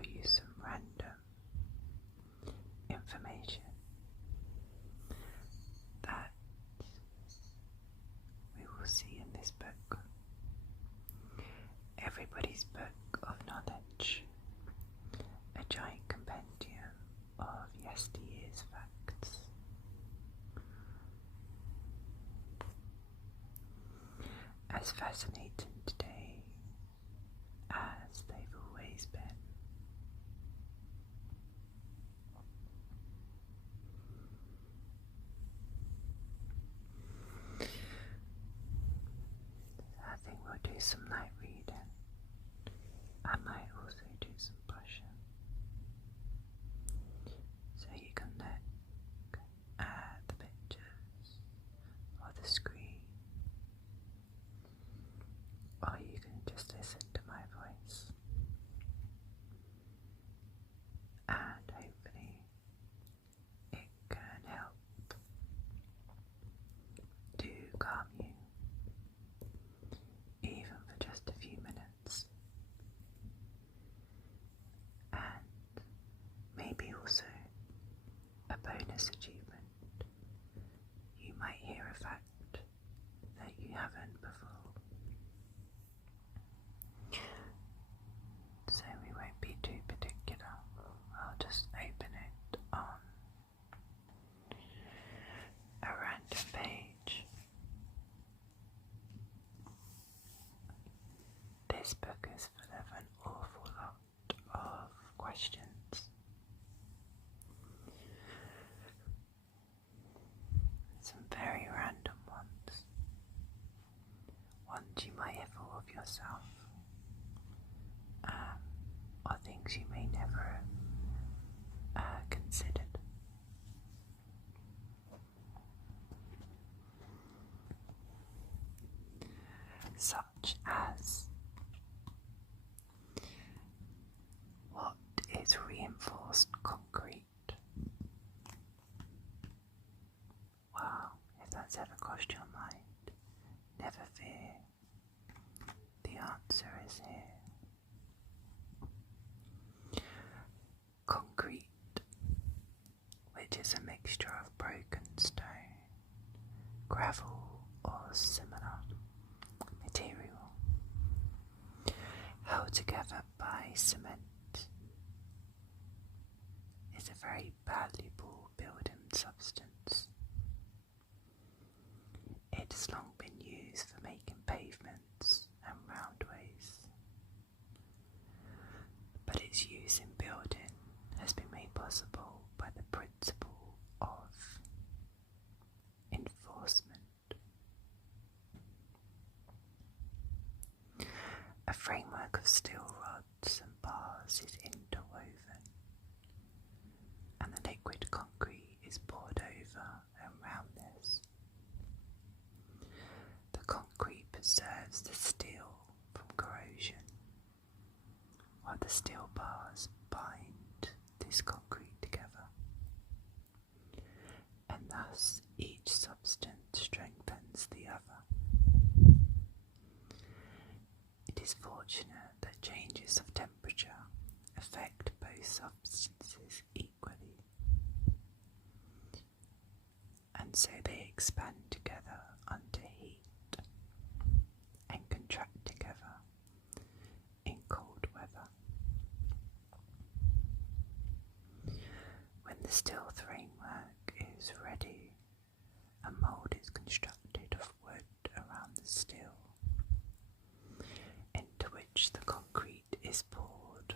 tell you some random information that we will see in this book. Everybody's Book of Knowledge, a giant compendium of yesteryear's facts. As fascinating today as they've always been. I think we'll do some light reading. I might also do some brushing. So you can look at the pictures or the screen, or you can just listen to my voice, and hopefully it can help to calm you, even for just a few minutes, and maybe also a bonus achievement. You might hear a fact that you haven't before. So we won't be too particular. I'll just open it on a random page. This book is full of an awful lot of questions. Some very random ones. Ones you might have thought of yourself. Or things you may never have considered. Such as, what is reinforced concrete? Wow, if that's ever crossed your mind, never fear. The answer is here. Concrete, which is a mixture of broken stone, gravel or similar material, held together by cement, is a very valuable building substance. It has long been used for making pavements and roundways, but its use in building has been made possible by the principle of enforcement. A framework of steel rods and bars is interwoven, and the liquid concrete is poured over and around this. The concrete preserves the steel from corrosion, while the steel bars bind this concrete together, and thus each substance strengthens the other. It is fortunate that changes of temperature affect both substances equally, and so they expand together under heat and contract together in cold weather. When the steel framework is ready, a mould is constructed of wood around the steel, into which the concrete is poured.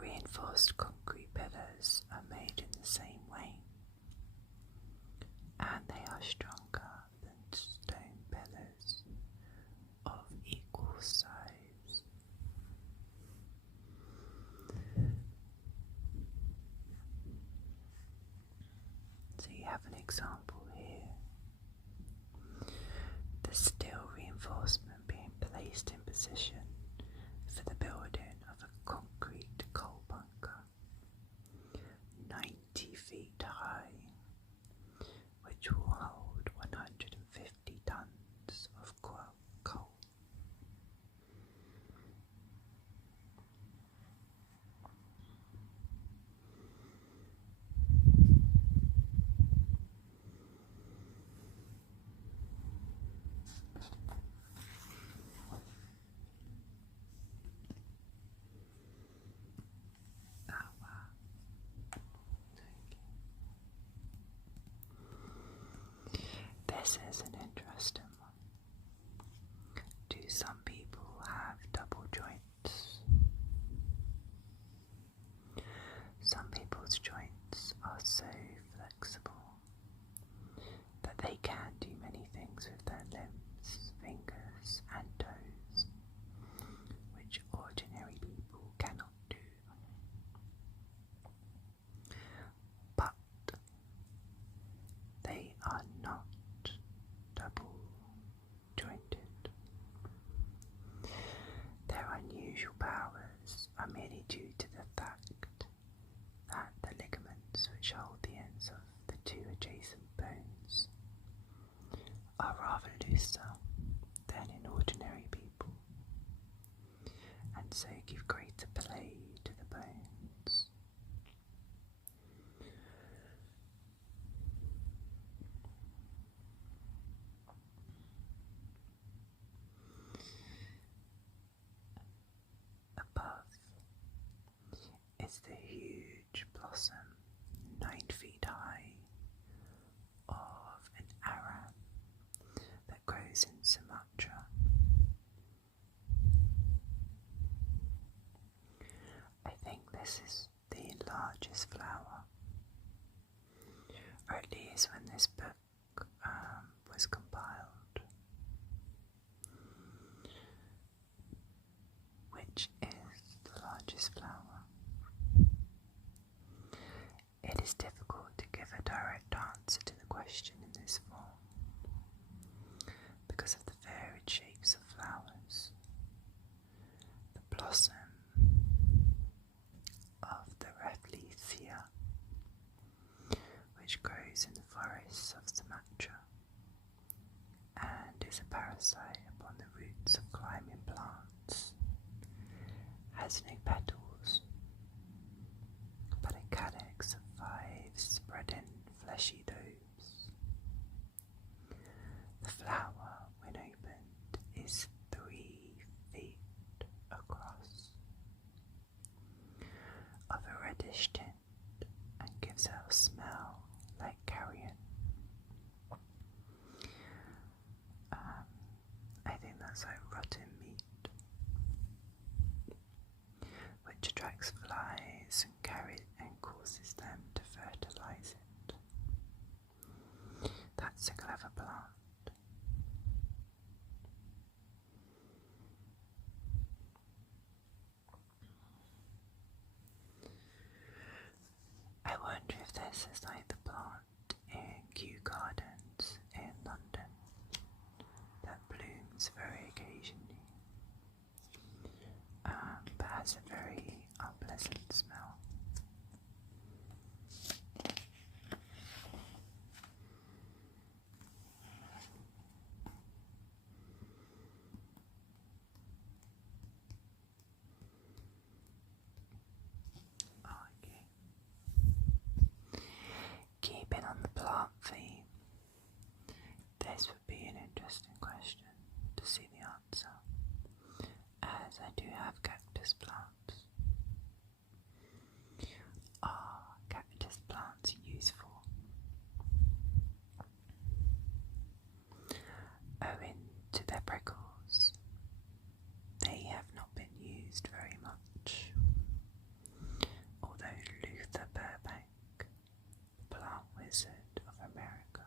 Reinforced concrete pillars are made in the same way, and they are stronger than stone pillars of equal size. So you have an example here. The steel reinforcement being placed in position for the building of a concrete coal bunker, 90 feet high, which will hold 150 tons of coal. This is an interesting one. Do some people have double joints? Some people's joints are so flexible that they can do many things with their limbs, fingers and toes, which ordinary people cannot do. But they are not double jointed. Their unusual powers are merely due to the fact that the ligaments which hold the ends of the two adjacent bones are rather looser than in ordinary people, and so give greater play to the bones. Above is the huge blossom, 9 feet high, of an aram that grows in Sumatra. I think this is the largest flower, or at least when this book was compiled, which is the largest flower. It is difficult to give a direct answer to the question in this form because of the varied shapes of flowers. The blossom of the Rafflesia, which grows in the forests of Sumatra and is a parasite upon the roots of climbing plants, has no petals, but a calyx of 5 spreading fleshy lobes. The flower, when opened, is 3 feet across, of a reddish tint, and gives out a smell like carrion. I think that's like rotten meat, which attracts flies and causes them to fertilize it. That's a clever plant. I wonder if this is like the plant in Kew Gardens in London that blooms very occasionally, but has a very unpleasant smell. Okay. Keeping on the plant theme, this would be an interesting question to see the answer, as I do have cactus plants. Are cactus plants useful? Owing to their prickles, they have not been used very much, although Luther Burbank, the plant wizard of America,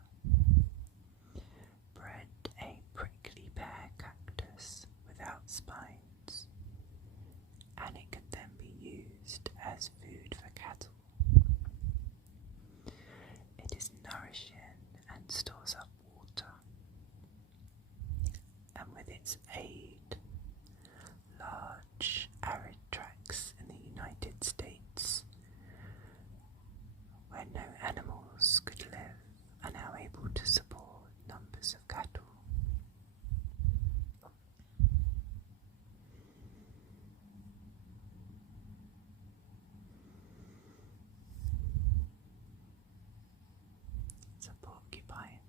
bred a prickly pear cactus without spines, and it can then be used as food for cattle. It is nourishing and stores up water, and with its aid, large arid tracts in the United States where no animals could live are now able to support numbers of cattle. It's a porcupine.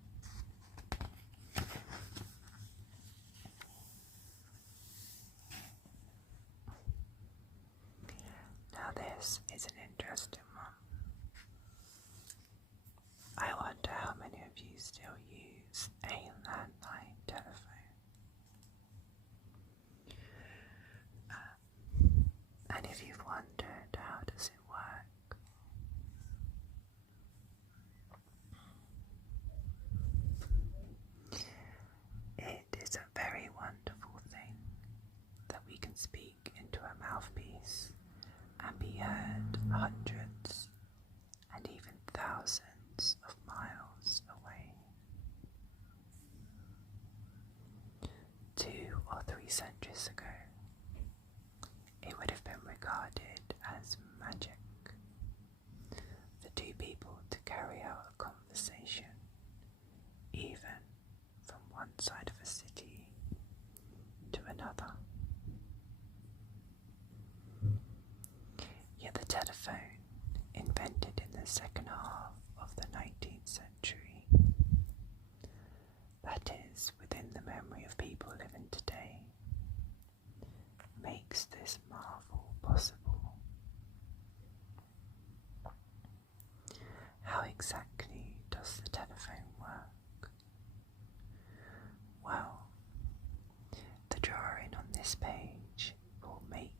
Now this is an interesting one. I wonder how many of you still use a if you've wondered, how does it work? It is a very wonderful thing that we can speak into a mouthpiece and be heard hundreds and even thousands of miles away. 2 or 3 centuries ago, it would have been regarded as magic for 2 people to carry out a conversation, even from one side of a city to another. Yet the telephone, invented in the second half of the 19th century, that is, within the memory of people living today, makes this marvel possible. How exactly does the telephone work? Well, the drawing on this page will make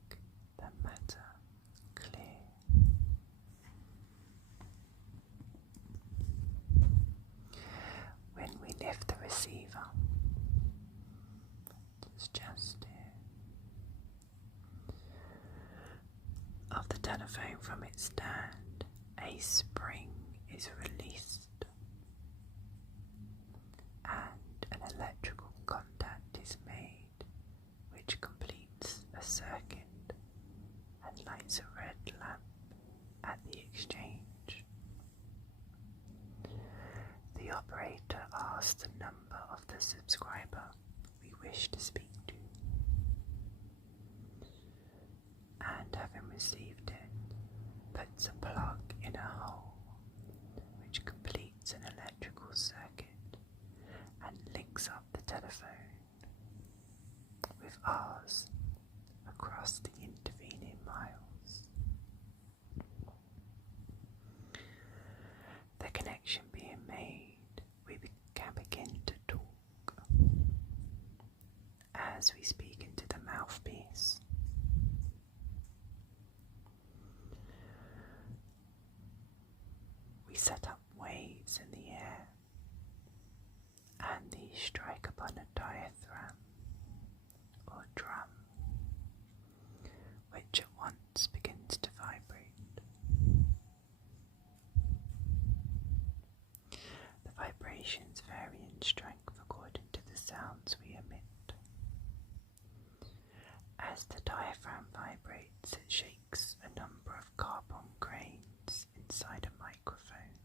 the matter clear. When we lift the receiver, it's just here, of the telephone from its stand, a spring is released and an electrical contact is made which completes a circuit and lights a red lamp at the exchange. The operator asks the number of the subscriber we wish to speak to, and having received it, puts a plug in a hole which completes an electrical circuit and links up the telephone with ours across the intervening miles. The connection being made, we can begin to talk as we speak into the mouthpiece. We set up waves in the air, and these strike upon a diaphragm or drum, which at once begins to vibrate. The vibrations vary in strength according to the sounds we emit. As the diaphragm vibrates, it shakes a number of carbon grains inside a microphone,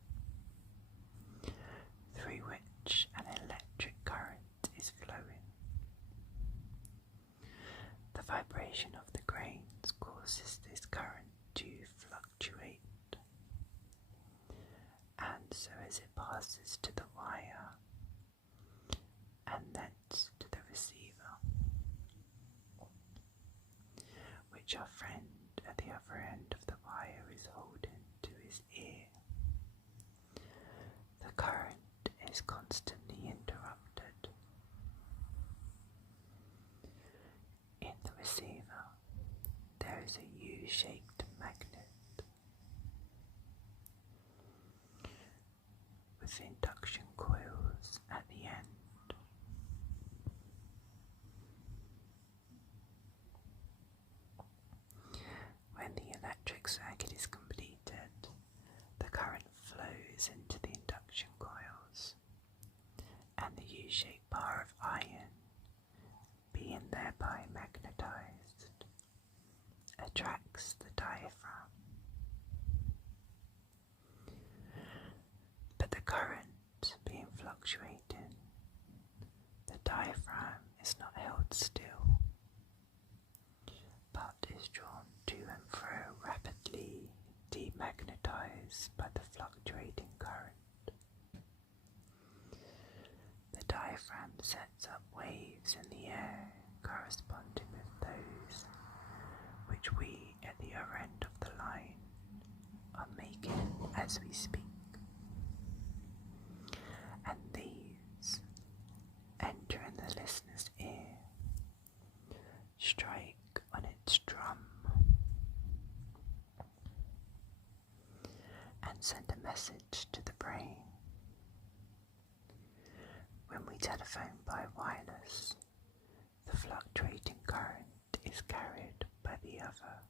through which an electric current is flowing. The vibration of the grains causes this current to fluctuate, and so as it passes to the wire and thence to the receiver, which our friend at the other end of the wire is holding to his ear, the current is constantly interrupted. In the receiver, there is a U-shaped magnet with induction coils at the end. When the electric circuit is completed, the current flows into the induction coils, and the U-shaped bar of iron, being thereby magnetized, attracts the diaphragm. But the current being fluctuating, the diaphragm is not held still, but is drawn to and fro, rapidly demagnetized by the fluctuating current. The diaphragm sets up waves in the air corresponding with those which we at the other end of the line are making as we speak. And these, entering the listener's ear, strike on its drum telephone by wireless, the fluctuating current is carried by the ether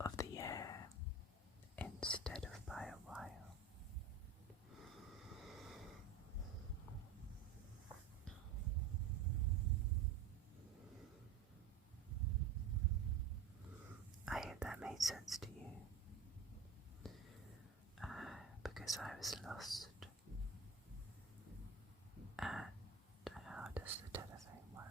of the air instead of by a wire. I hope that made sense to you, because I was lost. And how does the telephone work?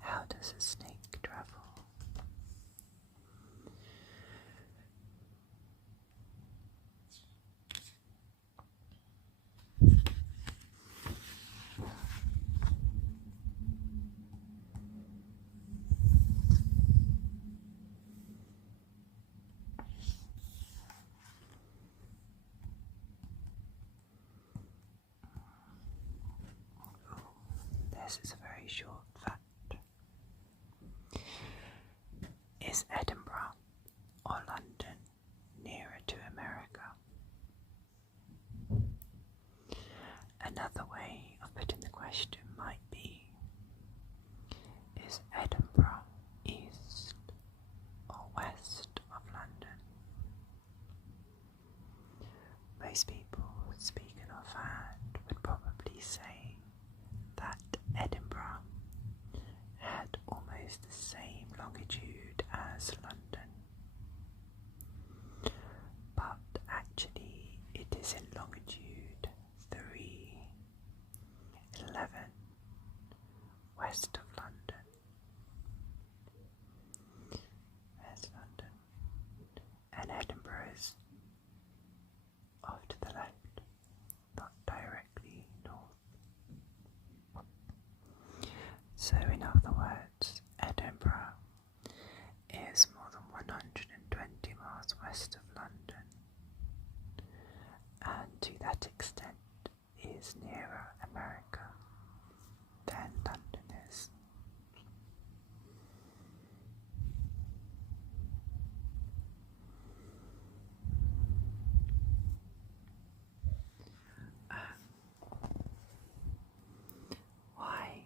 How does a snake travel? This is a very short fact. Is Edinburgh or London nearer to America? Another way of putting the question might be, is Edinburgh east or west of London? Most people speaking offhand would probably say that Edinburgh had almost the same longitude as London, but actually it is in longitude 311 west of London. There's London, and Edinburgh is off to the left, not directly north. So in other words, Edinburgh is more than 120 miles west of London, and to that extent is nearer America than London is. Why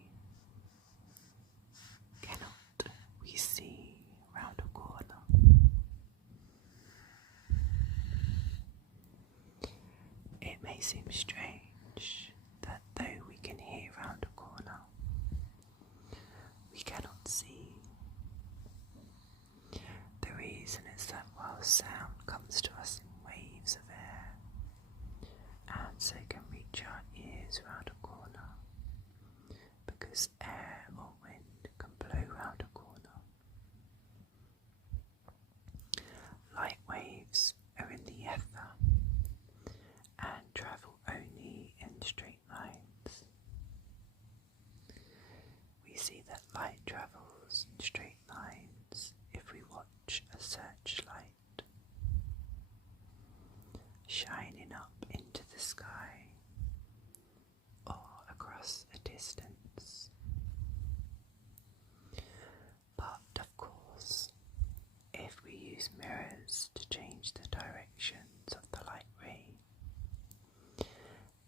cannot we see round a corner? It may seem strange that though we can hear round a corner, we cannot see. The reason is that while sound comes to us in waves of air, and so can reach our ears round a corner, because air or wind can blow round a corner. Light waves are in the ether and travel only in straight lines. We see that light travels in straight lines if we watch a searchlight shining up into the sky or across a distance. But of course, if we use mirrors to change the directions of the light ray,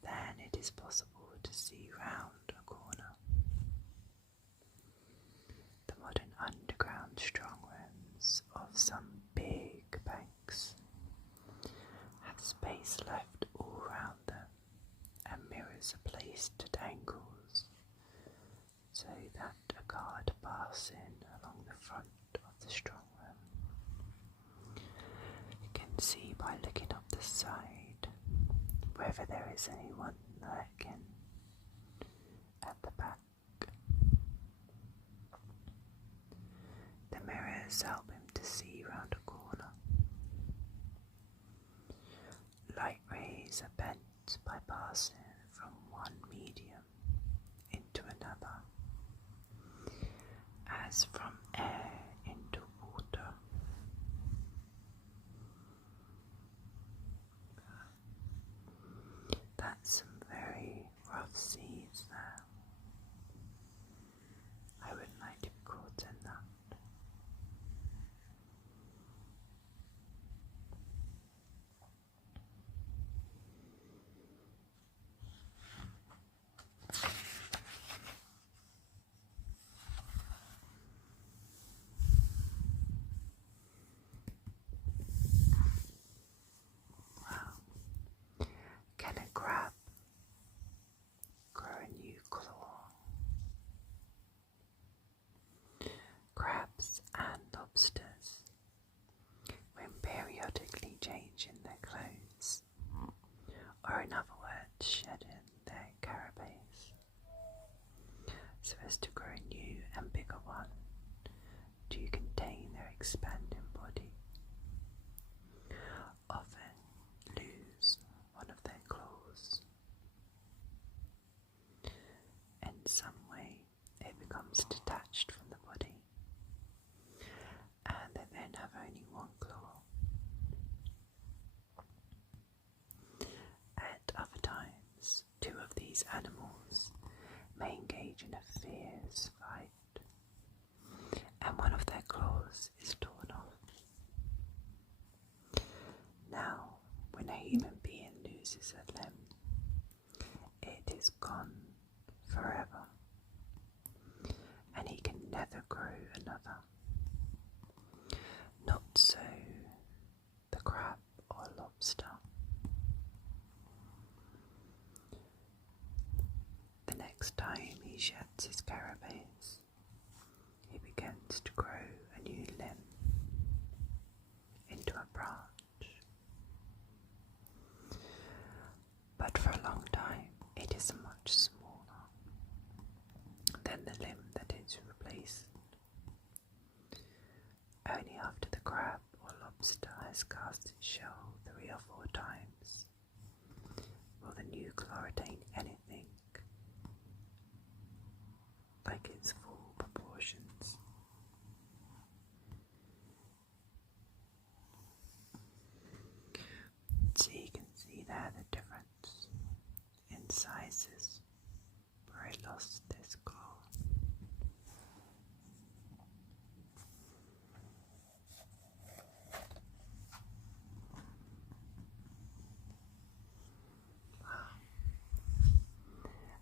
then it is possible to see round a corner. The modern underground strongrooms of some big banks have space left all round them, and mirrors are placed at angles so that a guard passing along the front of the strongroom can see by looking up the side whether there is anyone lurking at the back. The mirrors help him to see round a corner. Light rays are bent by passing from one medium into another, as from air into water. That's some very rough scenes. expanding body often lose one of their claws. In some way, it becomes detached from the body, and they then have only one claw. At other times, two of these animals may engage in a fierce fight, and one of their claws is torn off. Now, when a human being loses a limb, it is gone forever, and he can never grow another. Not so the crab or lobster. The next time he sheds his carapace, he begins to grow a new limb into a branch. But for a long time, it is much smaller than the limb that is replaced. Only after the crab or lobster has cast its shell 3 or 4 times will the new claw retain anything like its full proportions. So you can see there the difference in sizes where it lost this claw.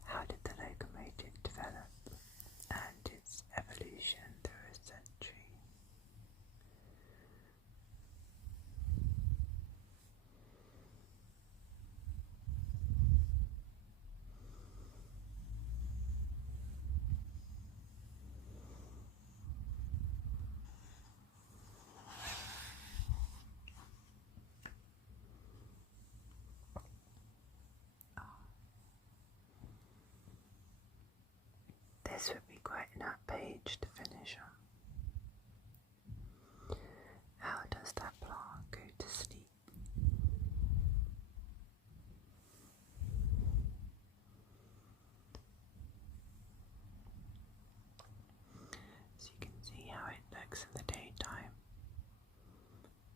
How did the locomotive develop and its evolution through a century? This would be quite an apt page to finish on. How does that plant go to sleep? So you can see how it looks in the daytime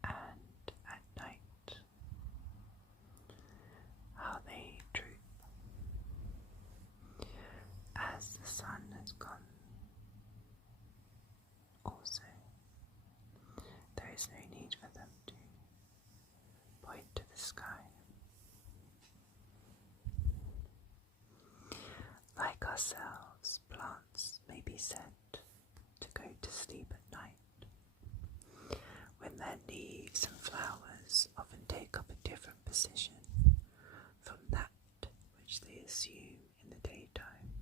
and at night, how they droop as the sun has gone. Also, there is no need for them to point to the sky. Like ourselves, plants may be said to go to sleep at night, when their leaves and flowers often take up a different position from that which they assume in the daytime.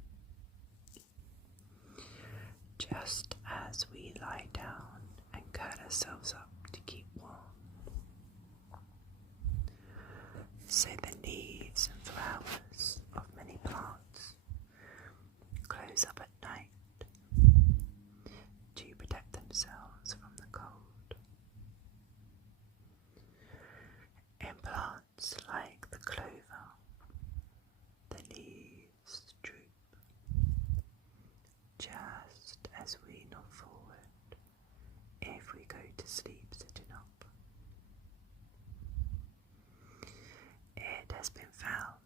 Just as we lie down and curl ourselves up to keep warm, so the leaves and flowers of many plants close up at night to protect themselves from the cold. In plants like the clover, the leaves droop just as we nod forward if we go to sleep sitting up. It has been found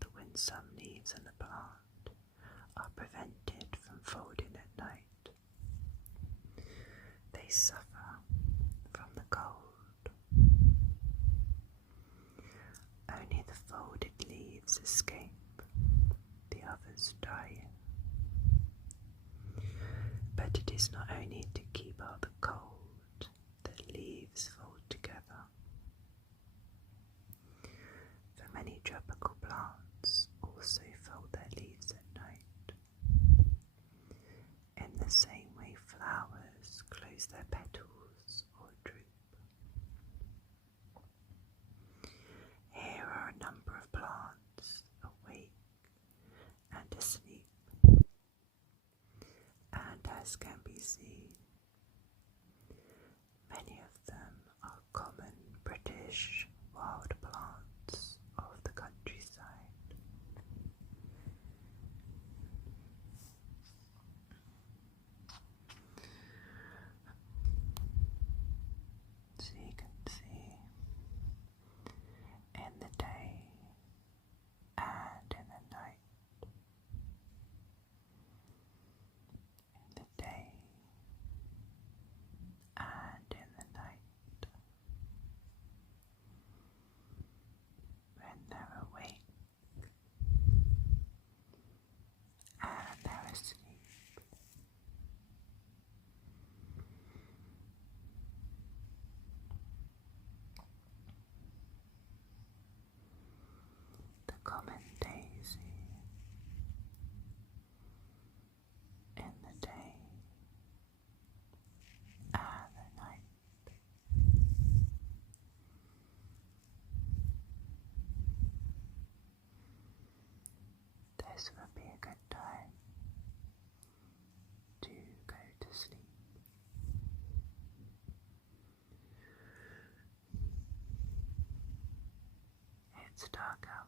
that when some leaves on the plant are prevented from folding at night, they suffer from the cold. Only the folded leaves escape, the others die. But it is not only to keep out the cold that leaves fold together. For many tropical plants also fold their leaves at night, in the same way flowers close their petals or droop. Here are a number of plants awake and asleep, and as can be seen, lush wild plants of the countryside. So you can see in the day and in the night, in the day and in the night, when they're awake and they're asleep. The common daisy in the day and the night. This would be a good time to go to sleep. It's dark outside.